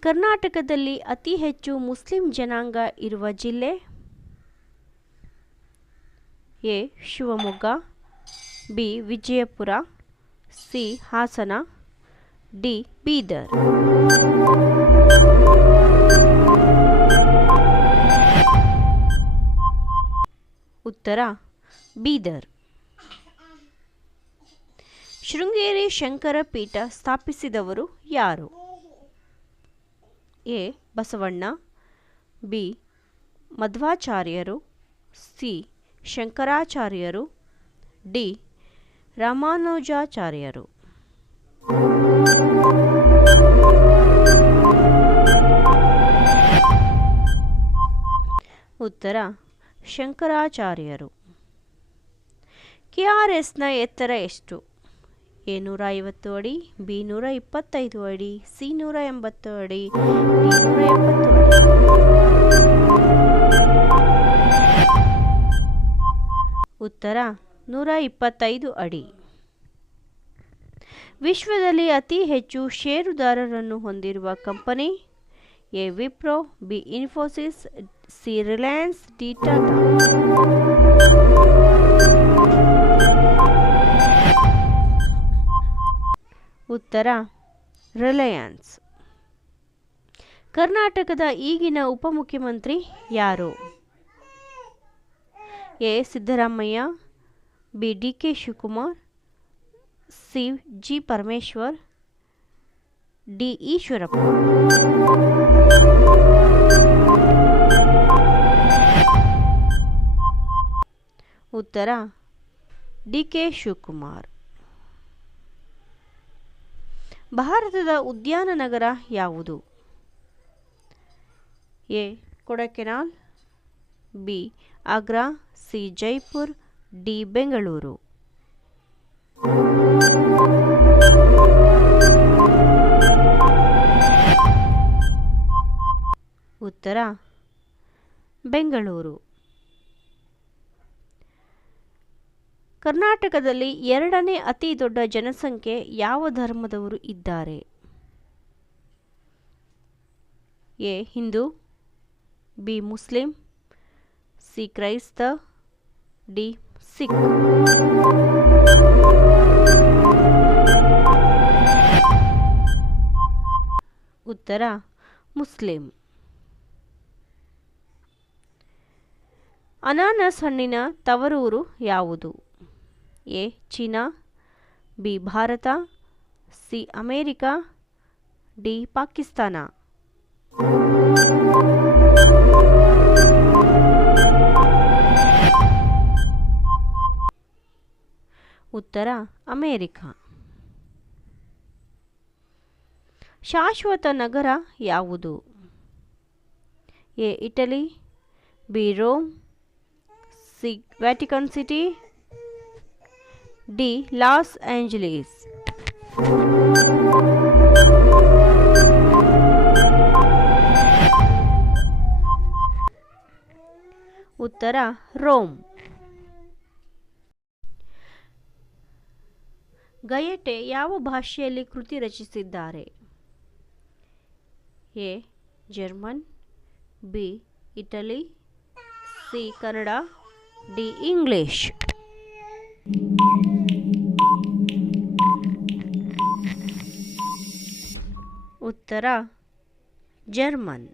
ಕರ್ನಾಟಕದಲ್ಲಿ ಅತಿ ಹೆಚ್ಚು ಮುಸ್ಲಿಂ ಜನಾಂಗ ಇರುವ ಜಿಲ್ಲೆ? A. Shivamogga, B. Vijayapura, C. Hassan, D. Bidar. ಉತ್ತರ, ಬೀದರ್. ಶೃಂಗೇರಿ ಶಂಕರ ಪೀಠ ಸ್ಥಾಪಿಸಿದವರು ಯಾರು? ಎ, ಬಸವಣ್ಣ, ಬಿ, ಮಧ್ವಾಚಾರ್ಯರು, ಸಿ, ಶಂಕರಾಚಾರ್ಯರು, ಡಿ, ರಾಮಾನುಜಾಚಾರ್ಯರು. ಉತ್ತರ, ಶಂಕರಾಚಾರ್ಯರು. ಕೆ ಆರ್ ಎಸ್ನ ಎತ್ತರ ಎಷ್ಟು? ಎ ನೂರ ಐವತ್ತು ಅಡಿ, ಬಿ ನೂರ ಇಪ್ಪತ್ತೈದು ಅಡಿ, ಸಿ ನೂರ ಎಂಬತ್ತು ಅಡಿ. ಎಪ್ಪತ್ತು ಉತ್ತರ ನೂರ ಇಪ್ಪತ್ತೈದು ಅಡಿ. ವಿಶ್ವದಲ್ಲಿ ಅತಿ ಹೆಚ್ಚು ಷೇರುದಾರರನ್ನು ಹೊಂದಿರುವ company A Wipro, B Infosys, C Reliance D Tata. ಉತ್ತರ, ರಿಲಯನ್ಸ್. ಕರ್ನಾಟಕದ ಈಗಿನ ಉಪಮುಖ್ಯಮಂತ್ರಿ ಯಾರು? A. Siddaramaiah, B. D. K. Shivakumar, C. G. Parameshwar, D. Eshwarappa ಉತ್ತರ, ಡಿ. ಕೆ. ಶಿವಕುಮಾರ್. ಭಾರತದ ಉದ್ಯಾನ ನಗರ ಯಾವುದು? A. Kodaikanal B. Agra C. Jaipur D. Bengaluru. ಉತ್ತರ. ಬೆಂಗಳೂರು. ಕರ್ನಾಟಕದಲ್ಲಿ ಎರಡನೇ ಅತಿ ದೊಡ್ಡ ಜನಸಂಖ್ಯೆ ಯಾವ ಧರ್ಮದವರು ಇದ್ದಾರೆ? A. Hindu, B. Muslim, C. ಕ್ರೈಸ್ತ, ಡಿ. ಸಿಖ್. ಉತ್ತರ, ಮುಸ್ಲಿಂ. ಅನಾನಸ್ ಹಣ್ಣಿನ ತವರೂರು ಯಾವುದು? A, China, B, Bharat, C, America, D, Pakistan. ಉತ್ತರ ಅಮೇರಿಕಾ. ಶಾಶ್ವತ ನಗರ ಯಾವುದು? A, Italy, B, Rome, C, Vatican City D, Los Angeles ಉತ್ತರ, ರೋಮ್. ಗಯಟೆ ಯಾವ ಭಾಷೆಯಲ್ಲಿ ಕೃತಿ ರಚಿಸಿದ್ದಾರೆ? A, German, B, Italy, C, Kannada, D, English. ಉತ್ತರ ಜರ್ಮನ್